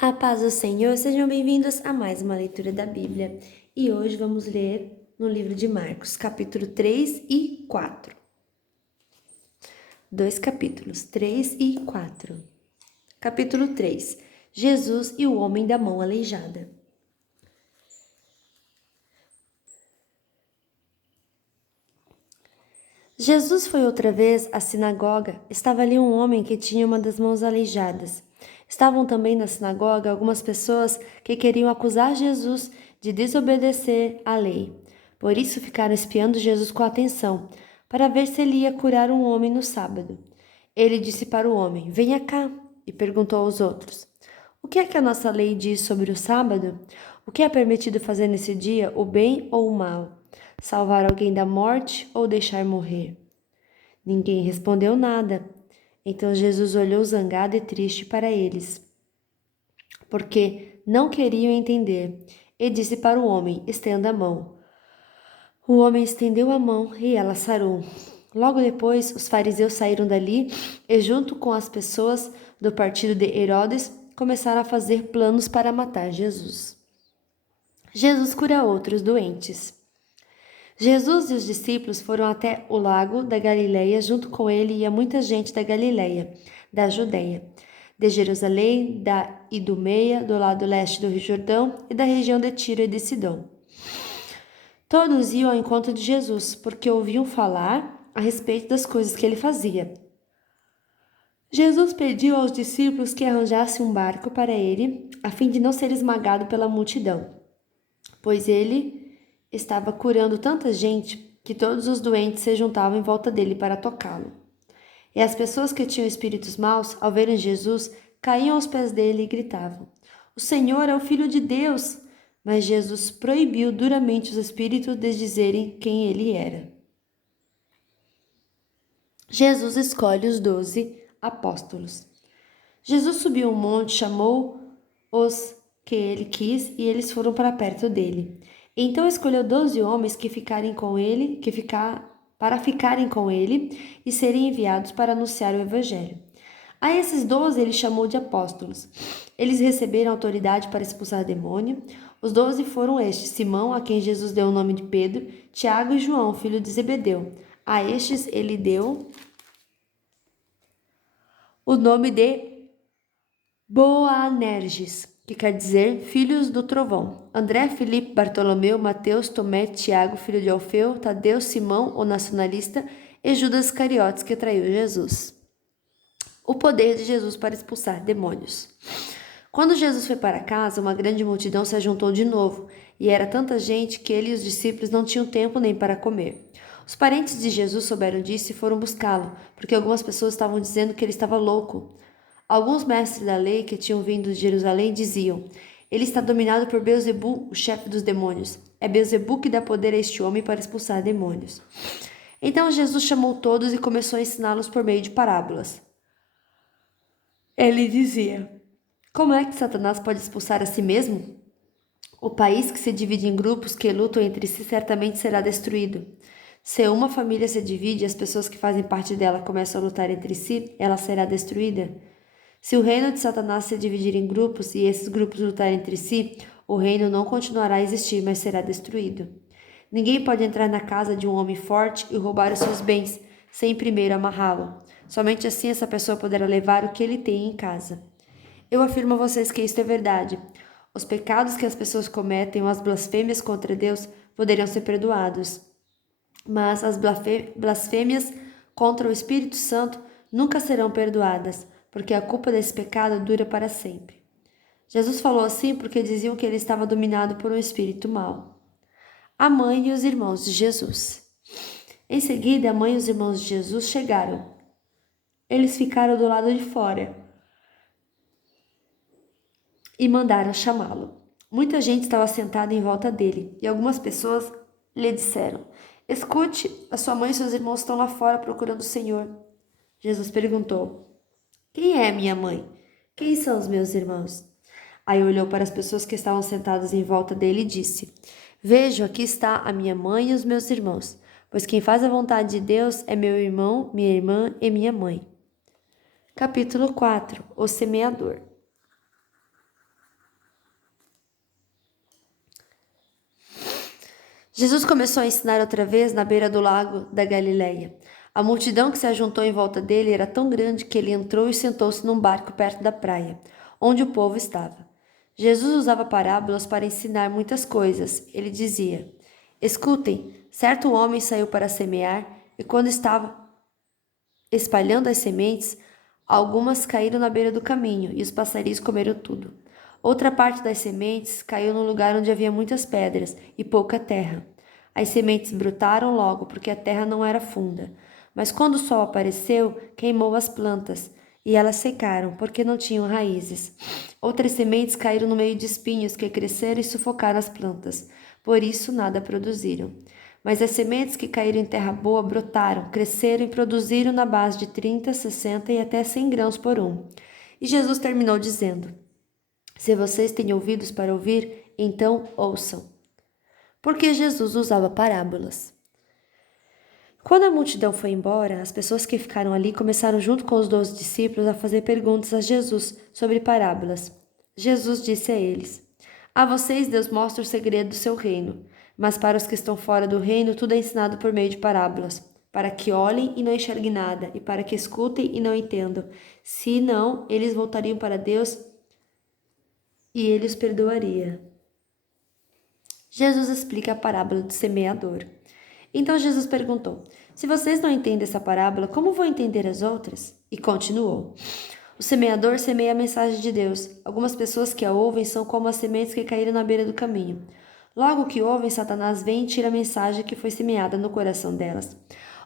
A paz do Senhor, sejam bem-vindos a mais uma leitura da Bíblia. E hoje vamos ler no livro de Marcos, capítulo 3 e 4. Dois capítulos, 3 e 4. Capítulo 3. Jesus e o homem da mão aleijada. Jesus foi outra vez à sinagoga. Estava ali um homem que tinha uma das mãos aleijadas. Estavam também na sinagoga algumas pessoas que queriam acusar Jesus de desobedecer à lei. Por isso ficaram espiando Jesus com atenção, para ver se ele ia curar um homem no sábado. Ele disse para o homem: "Venha cá", e perguntou aos outros: "O que é que a nossa lei diz sobre o sábado? O que é permitido fazer nesse dia, o bem ou o mal? Salvar alguém da morte ou deixar morrer?" Ninguém respondeu nada. Então Jesus olhou zangado e triste para eles, porque não queriam entender, e disse para o homem: "Estenda a mão." O homem estendeu a mão e ela sarou. Logo depois, os fariseus saíram dali e, junto com as pessoas do partido de Herodes, começaram a fazer planos para matar Jesus. Jesus cura outros doentes. Jesus e os discípulos foram até o lago da Galileia, junto com ele ia muita gente da Galileia, da Judeia, de Jerusalém, da Idumeia, do lado leste do Rio Jordão e da região de Tiro e de Sidom. Todos iam ao encontro de Jesus, porque ouviam falar a respeito das coisas que ele fazia. Jesus pediu aos discípulos que arranjassem um barco para ele, a fim de não ser esmagado pela multidão, pois ele estava curando tanta gente que todos os doentes se juntavam em volta dele para tocá-lo. E as pessoas que tinham espíritos maus, ao verem Jesus, caíam aos pés dele e gritavam: "O Senhor é o Filho de Deus!" Mas Jesus proibiu duramente os espíritos de dizerem quem ele era. Jesus escolhe os 12 apóstolos. Jesus subiu um monte, chamou os que ele quis e eles foram para perto dele. Então escolheu 12 homens para ficarem com ele e serem enviados para anunciar o evangelho. A esses 12 ele chamou de apóstolos. Eles receberam autoridade para expulsar demônio. Os 12 foram estes: Simão, a quem Jesus deu o nome de Pedro, Tiago e João, filho de Zebedeu. A estes ele deu o nome de Boanerges, que quer dizer filhos do trovão. André, Filipe, Bartolomeu, Mateus, Tomé, Tiago, filho de Alfeu, Tadeu, Simão, o nacionalista, e Judas Iscariotes, que traiu Jesus. O poder de Jesus para expulsar demônios. Quando Jesus foi para casa, uma grande multidão se ajuntou de novo, e era tanta gente que ele e os discípulos não tinham tempo nem para comer. Os parentes de Jesus souberam disso e foram buscá-lo, porque algumas pessoas estavam dizendo que ele estava louco. Alguns mestres da lei que tinham vindo de Jerusalém diziam: "Ele está dominado por Beelzebu, o chefe dos demônios. É Beelzebu que dá poder a este homem para expulsar demônios." Então Jesus chamou todos e começou a ensiná-los por meio de parábolas. Ele dizia: "Como é que Satanás pode expulsar a si mesmo? O país que se divide em grupos que lutam entre si certamente será destruído. Se uma família se divide e as pessoas que fazem parte dela começam a lutar entre si, ela será destruída. Se o reino de Satanás se dividir em grupos e esses grupos lutarem entre si, o reino não continuará a existir, mas será destruído. Ninguém pode entrar na casa de um homem forte e roubar os seus bens, sem primeiro amarrá-lo. Somente assim essa pessoa poderá levar o que ele tem em casa. Eu afirmo a vocês que isto é verdade. Os pecados que as pessoas cometem ou as blasfêmias contra Deus poderiam ser perdoados, mas as blasfêmias contra o Espírito Santo nunca serão perdoadas, porque a culpa desse pecado dura para sempre. Jesus falou assim porque diziam que ele estava dominado por um espírito mau. A mãe e os irmãos de Jesus. Em seguida, a mãe e os irmãos de Jesus chegaram. Eles ficaram do lado de fora e mandaram chamá-lo. Muita gente estava sentada em volta dele e algumas pessoas lhe disseram: "Escute, a sua mãe e seus irmãos estão lá fora procurando o Senhor." Jesus perguntou: "Quem é minha mãe? Quem são os meus irmãos?" Aí olhou para as pessoas que estavam sentadas em volta dele e disse: "Vejo, aqui está a minha mãe e os meus irmãos, pois quem faz a vontade de Deus é meu irmão, minha irmã e minha mãe." Capítulo 4. O semeador. Jesus começou a ensinar outra vez na beira do lago da Galileia. A multidão que se ajuntou em volta dele era tão grande que ele entrou e sentou-se num barco perto da praia, onde o povo estava. Jesus usava parábolas para ensinar muitas coisas. Ele dizia: Escutem, certo homem saiu para semear, e quando estava espalhando as sementes, algumas caíram na beira do caminho, e os passarinhos comeram tudo. Outra parte das sementes caiu num lugar onde havia muitas pedras e pouca terra. As sementes brotaram logo, porque a terra não era funda. Mas quando o sol apareceu, queimou as plantas, e elas secaram, porque não tinham raízes. Outras sementes caíram no meio de espinhos que cresceram e sufocaram as plantas. Por isso, nada produziram. Mas as sementes que caíram em terra boa brotaram, cresceram e produziram na base de 30, 60 e até 100 grãos por um. E Jesus terminou dizendo: Se vocês têm ouvidos para ouvir, então ouçam. Porque Jesus usava parábolas. Quando a multidão foi embora, as pessoas que ficaram ali começaram junto com os 12 discípulos a fazer perguntas a Jesus sobre parábolas. Jesus disse a eles: A vocês Deus mostra o segredo do seu reino, mas para os que estão fora do reino tudo é ensinado por meio de parábolas, para que olhem e não enxerguem nada, e para que escutem e não entendam. Se não, eles voltariam para Deus e ele os perdoaria. Jesus explica a parábola do semeador. Então Jesus perguntou: Se vocês não entendem essa parábola, como vão entender as outras? E continuou: O semeador semeia a mensagem de Deus. Algumas pessoas que a ouvem são como as sementes que caíram na beira do caminho. Logo que ouvem, Satanás vem e tira a mensagem que foi semeada no coração delas.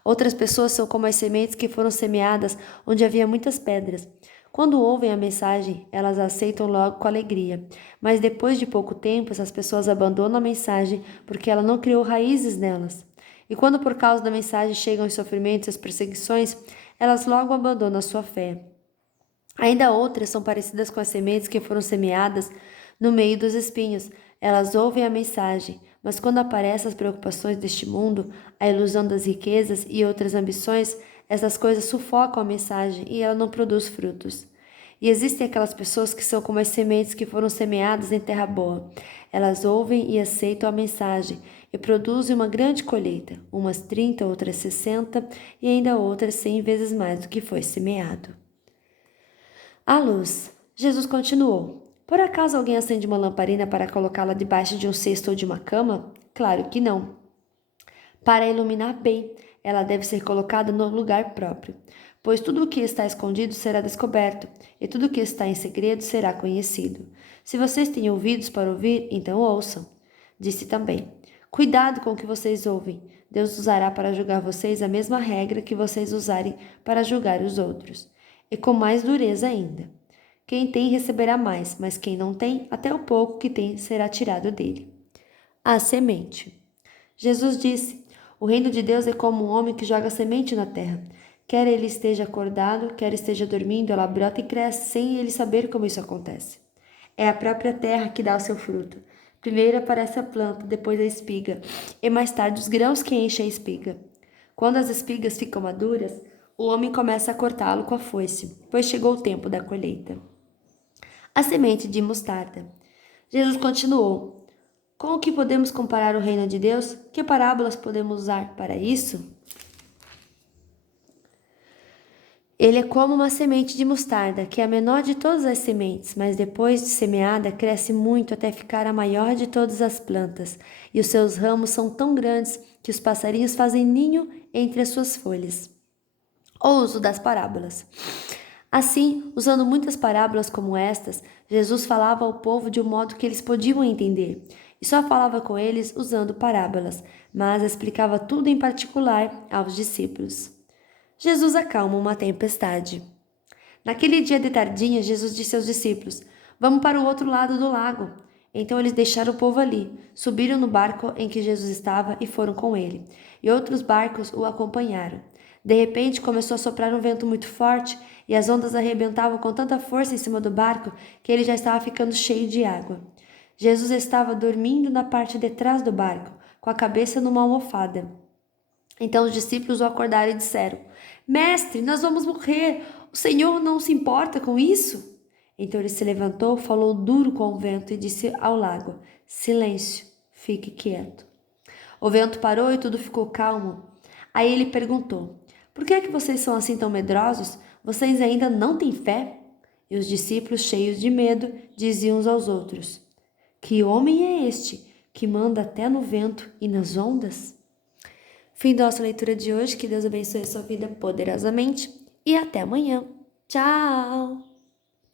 Outras pessoas são como as sementes que foram semeadas onde havia muitas pedras. Quando ouvem a mensagem, elas a aceitam logo com alegria. Mas depois de pouco tempo, essas pessoas abandonam a mensagem porque ela não criou raízes nelas. E quando por causa da mensagem chegam os sofrimentos e as perseguições, elas logo abandonam a sua fé. Ainda outras são parecidas com as sementes que foram semeadas no meio dos espinhos. Elas ouvem a mensagem, mas quando aparecem as preocupações deste mundo, a ilusão das riquezas e outras ambições, essas coisas sufocam a mensagem e ela não produz frutos. E existem aquelas pessoas que são como as sementes que foram semeadas em terra boa. Elas ouvem e aceitam a mensagem e produzem uma grande colheita, umas 30, outras 60 e ainda outras 100 vezes mais do que foi semeado. A luz. Jesus continuou: Por acaso alguém acende uma lamparina para colocá-la debaixo de um cesto ou de uma cama? Claro que não. Para iluminar bem, ela deve ser colocada no lugar próprio, pois tudo o que está escondido será descoberto, e tudo o que está em segredo será conhecido. Se vocês têm ouvidos para ouvir, então ouçam. Disse também: Cuidado com o que vocês ouvem. Deus usará para julgar vocês a mesma regra que vocês usarem para julgar os outros, e com mais dureza ainda. Quem tem receberá mais, mas quem não tem, até o pouco que tem será tirado dele. A semente. Jesus disse: O reino de Deus é como um homem que joga semente na terra. Quer ele esteja acordado, quer esteja dormindo, ela brota e cresce sem ele saber como isso acontece. É a própria terra que dá o seu fruto. Primeiro aparece a planta, depois a espiga, e mais tarde os grãos que enchem a espiga. Quando as espigas ficam maduras, o homem começa a cortá-lo com a foice, pois chegou o tempo da colheita. A semente de mostarda. Jesus continuou: Com o que podemos comparar o reino de Deus? Que parábolas podemos usar para isso? Ele é como uma semente de mostarda, que é a menor de todas as sementes, mas depois de semeada cresce muito até ficar a maior de todas as plantas, e os seus ramos são tão grandes que os passarinhos fazem ninho entre as suas folhas. O uso das parábolas. Assim, usando muitas parábolas como estas, Jesus falava ao povo de um modo que eles podiam entender, e só falava com eles usando parábolas, mas explicava tudo em particular aos discípulos. Jesus acalma uma tempestade. Naquele dia de tardinha, Jesus disse aos discípulos: Vamos para o outro lado do lago. Então eles deixaram o povo ali, subiram no barco em que Jesus estava e foram com ele. E outros barcos o acompanharam. De repente começou a soprar um vento muito forte e as ondas arrebentavam com tanta força em cima do barco que ele já estava ficando cheio de água. Jesus estava dormindo na parte de trás do barco, com a cabeça numa almofada. Então os discípulos o acordaram e disseram: Mestre, nós vamos morrer. O Senhor não se importa com isso? Então ele se levantou, falou duro com o vento e disse ao lago: Silêncio, fique quieto. O vento parou e tudo ficou calmo. Aí ele perguntou: Por que é que vocês são assim tão medrosos? Vocês ainda não têm fé? E os discípulos, cheios de medo, diziam uns aos outros: Que homem é este que manda até no vento e nas ondas? Fim da nossa leitura de hoje. Que Deus abençoe a sua vida poderosamente e até amanhã. Tchau!